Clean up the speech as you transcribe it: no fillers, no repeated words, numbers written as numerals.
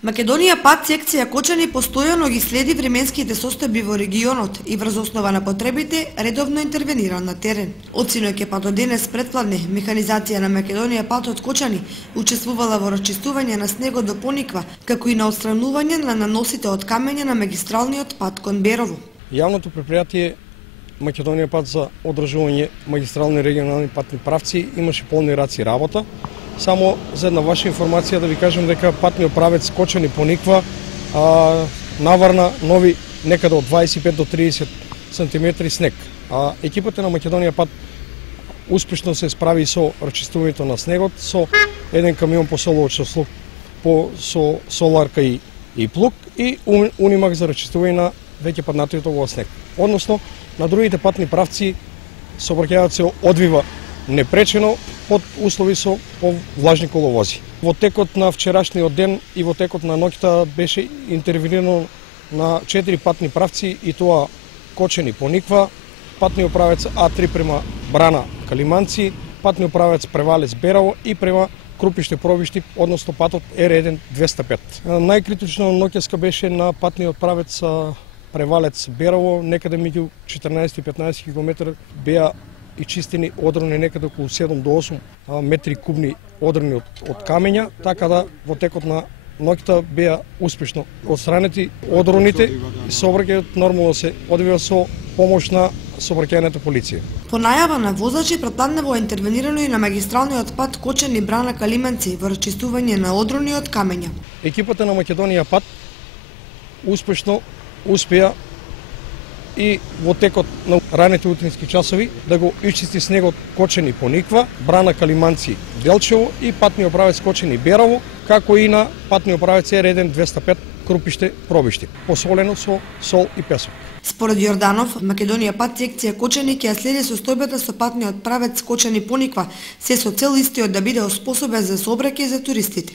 Македонија пат секција Кочани постојано ги следи временските состојби во регионот и врз основа на потребите редовно интервенира на терен. Од синоќ па до денес предпладне механизација на Македонија патот Кочани учествувала во расчистување на снегот до Пониква, како и на отстранување на наносите од камења на магистралниот пат кон Берово. Јавното претпријатие Македонија пат за одржување магистрални регионални патни правци имаше полни раци работа. Само за една ваша информација да ви кажам дека патниот правец Кочани Пониква наврна нови некаде од 25 до 30 см снег. Екипата на Македонија пат успешно се справи со расчистувањето на снегот со еден камион по со соларка и плуг и унимак за расчистување на веќе паднатиот во снег. Односно, на другите патни правци сообраќајот се одвива непречено под услови со повлажни коловози. Во текот на вчерашниот ден и во текот на ноќта беше интервенирано на 4 патни правци и тоа Кочани Пониква, патниот правец А3 према Брана Калиманци, патниот правец Превалец Берово и према Крупиште Пробишти, односно патот Р1 205. Најкритично ноќеска беше на патниот правец Превалец Берово, некаде меѓу 14 и 15 км беа и чистени одрони некаде околу 7 до 8 метри кубни одрони од камења, така да во текот на ноќта беа успешно отстранети одроните и сообраќајот нормално се одвива со помош на сообраќајната полиција. По најава на возачи предпладнево интервенирано и на магистралниот пат Кочани Брана Калиманци во расчистување на одрони од камења. Екипата на Македонија пат успешно успеа и во текот на раните утрински часови да го исчисти снегот Кочани Пониква, Брана Калиманци Делчево и патниот правец Кочани Берово, како и на патниот правец Р1 205 Крупиште Пробишти, посолено со сол и песок. Според Јорданов, Македонија пат секција Кочани ќе ја следи состојбата со патниот правец Кочани Пониква, се со цел истиот да биде оспособен за сообраќај за туристите.